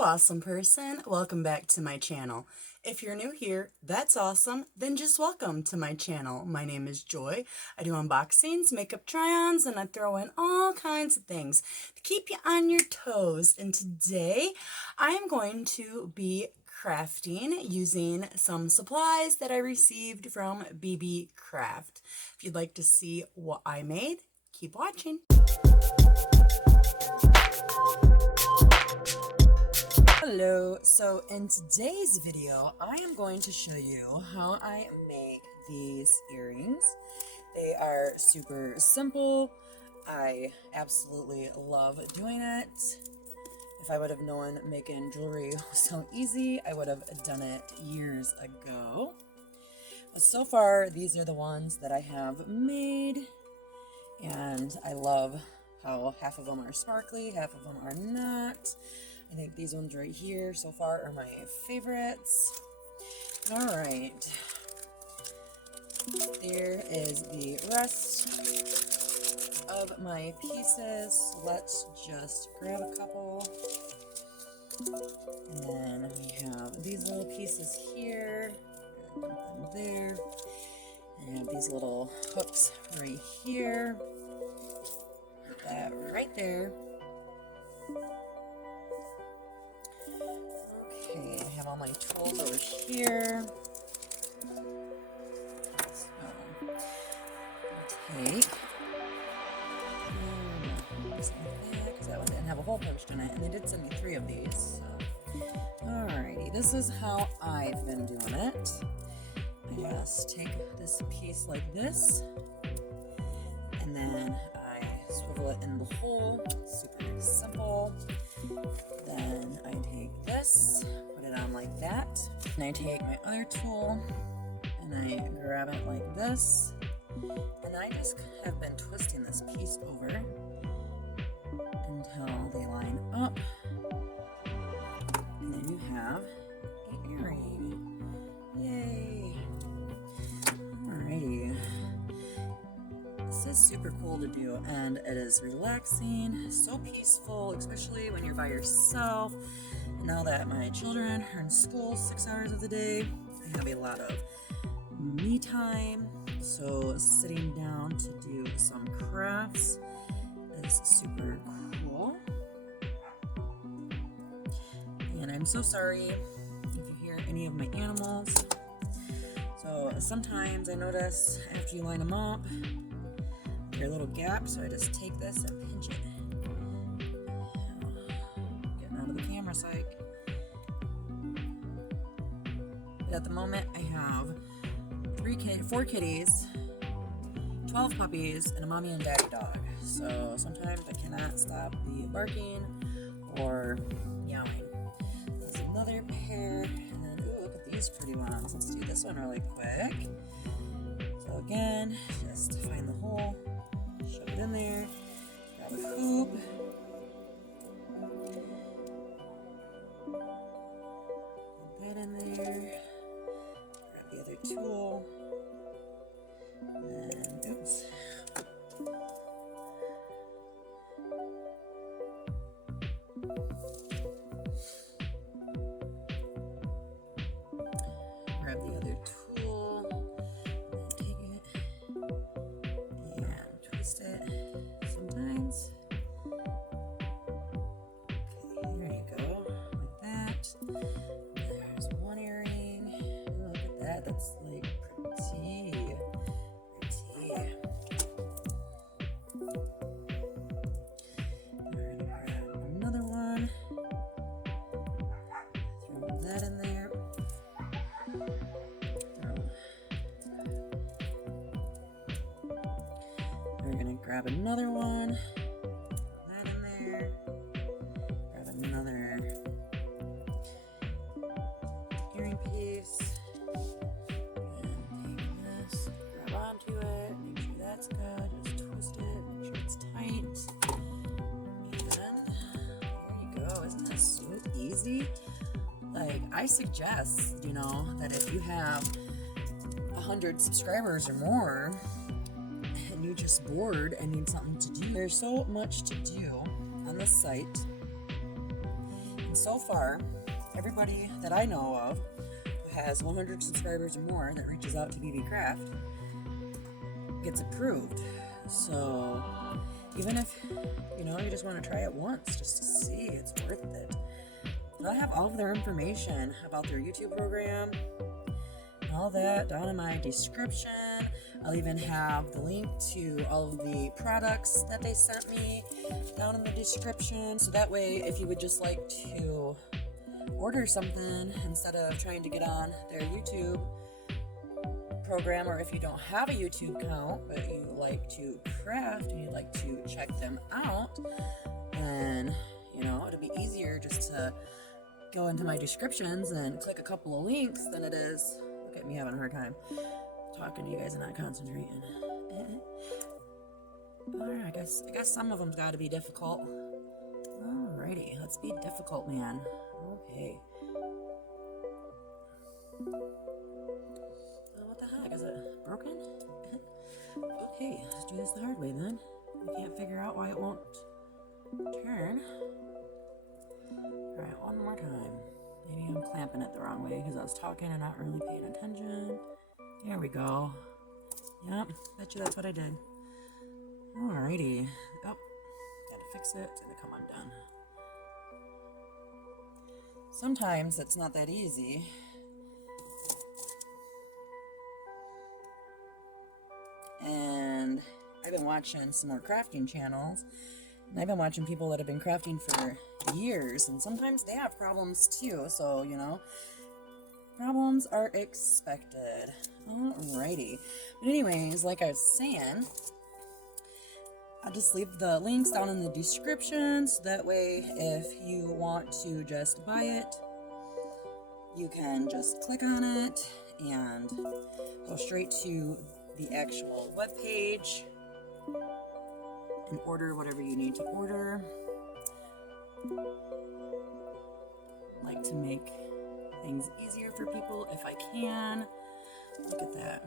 Hello, awesome person. Welcome back to my channel. If you're new here, that's awesome. Then just welcome to my channel. My name is Joy. I do unboxings, makeup try-ons, and I throw in all kinds of things to keep you on your toes. And today I am going to be crafting using some supplies that I received from Beebeecraft. If you'd like to see what I made, keep watching. Hello, so in today's video I am going to show you how I make these earrings. They are super simple. I absolutely love doing it. If I would have known making jewelry was so easy, I would have done it years ago. But so far, these are the ones that I have made, and I love how half of them are sparkly, half of them are not. I think these ones right here so far are my favorites. Alright, there is the rest of my pieces. Let's just grab a couple. And then we have these little pieces here, dump them there. And I have these little hooks right here. Put that right there. Okay, I have all my tools over here. So, I'll take because that one didn't have a hole punched in it, and they did send me 3 of these. So. Alrighty, this is how I've been doing it. I just take this piece like this, and then I swivel it in the hole. Super simple. Then I take this, put it on like that, and I take my other tool and I grab it like this, and I just have been twisting this piece over until they line up, and then you have an earring. Yay! Alrighty. This is super cool to do, and it is relaxing, so peaceful, especially when you're by yourself. And now that my children are in school 6 hours of the day, I have a lot of me time, so sitting down to do some crafts is super cool. And I'm so sorry if you hear any of my animals. So sometimes I notice after you line them up, a little gap, so I just take this and pinch it. Getting out of the camera psych. But at the moment, I have 4 kitties, 12 puppies, and a mommy and daddy dog. So sometimes I cannot stop the barking or meowing. There's another pair, and then ooh, look at these pretty ones. Let's do this one really quick. So again, just find the hole. Shove it in there, grab a hoop, put that in there, grab the other tool, and oops. Grab the other tool, and take it. Twist it sometimes. Okay, there you go, like that. There's one earring. Ooh, look at that, that's like pretty. We're gonna grab another one. Throw that in there. We're gonna grab another one, put that in there, grab another earring piece, and take this, grab onto it, make sure that's good, just twist it, make sure it's tight, and there you go. Isn't that so easy? Like, I suggest, that if you have 100 subscribers or more, and you're just bored and need something to do, there's so much to do on this site. And so far, everybody that I know of who has 100 subscribers or more that reaches out to Beebeecraft gets approved. So even if, you know, you just want to try it once just to see, it's worth it. I'll have all of their information about their YouTube program and all that down in my description. I'll even have the link to all of the products that they sent me down in the description. So that way, if you would just like to order something instead of trying to get on their YouTube program, or if you don't have a YouTube account but you like to craft and you'd like to check them out, then, you know, it'll be easier just to go into my descriptions and click a couple of links than it is. Look at me having a hard time talking to you guys and not concentrating. Alright, I guess some of them's got to be difficult. Alrighty, let's be difficult, man. Okay. What the heck? Is it broken? Okay, let's do this the hard way then. I can't figure out why it won't turn. Alright, one more time. Maybe I'm clamping it the wrong way because I was talking and not really paying attention. There we go. Yep, bet you that's what I did. Alrighty. Oh, gotta fix it. It's gonna come undone. Sometimes it's not that easy. And I've been watching some more crafting channels. And I've been watching people that have been crafting for years. And sometimes they have problems too. So, you know, problems are expected. Alrighty. But anyways, like I was saying, I'll just leave the links down in the description, so that way if you want to just buy it, you can just click on it and go straight to the actual web page and order whatever you need to order. I like to make things easier for people if I can. Look at that.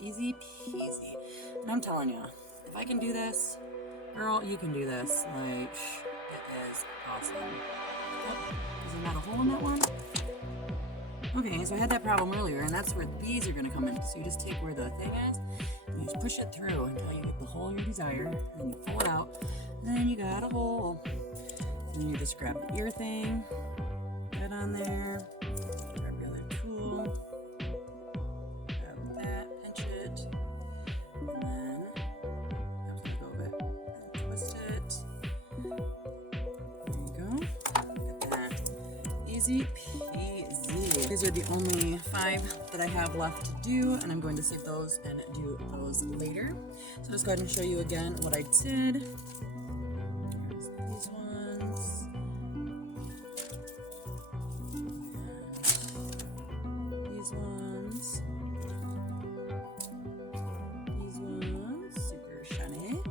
Easy peasy. And I'm telling you, if I can do this, girl, you can do this. Like, it is awesome. Oh, is there not a hole in that one? Okay, so I had that problem earlier, and that's where these are going to come in. So you just take where the thing is, and you just push it through until you get the hole you desire, and then you pull it out, and then you got a hole. Then you just grab the ear thing, put it on there, grab your other tool, grab that, pinch it, and then have to go bit and twist it. There you go. Look at that. Easy peasy. These are the only 5 that I have left to do, and I'm going to save those and do those later. So just go ahead and show you again what I did. Here's these ones. These ones. These ones, super shiny.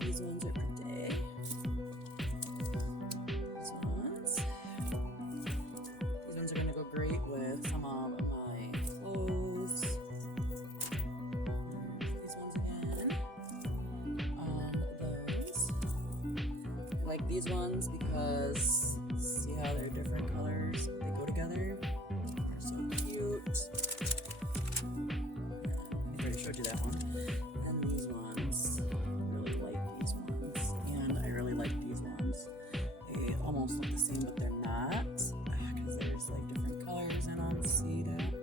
These ones are pretty. These ones. These ones are going to go great with some of my clothes. These ones again. Those. I like these ones because see how they're different colors? They go together. They're so cute. I already showed you that one. And these ones. I really like these ones. And I really like these ones. They almost look the same, but they're not. Because there's like different colors in them. See that?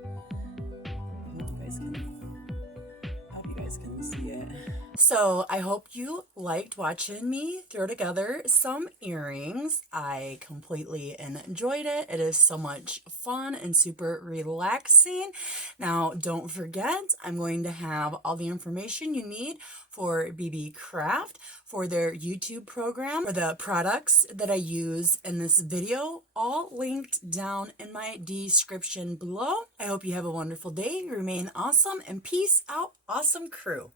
I hope you guys can see it. So I hope you liked watching me throw together some earrings. I completely enjoyed it. It is so much fun and super relaxing. Now, don't forget, I'm going to have all the information you need for Beebeecraft, for their YouTube program, for the products that I use in this video, all linked down in my description below. I hope you have a wonderful day, remain awesome, and peace out, awesome crew.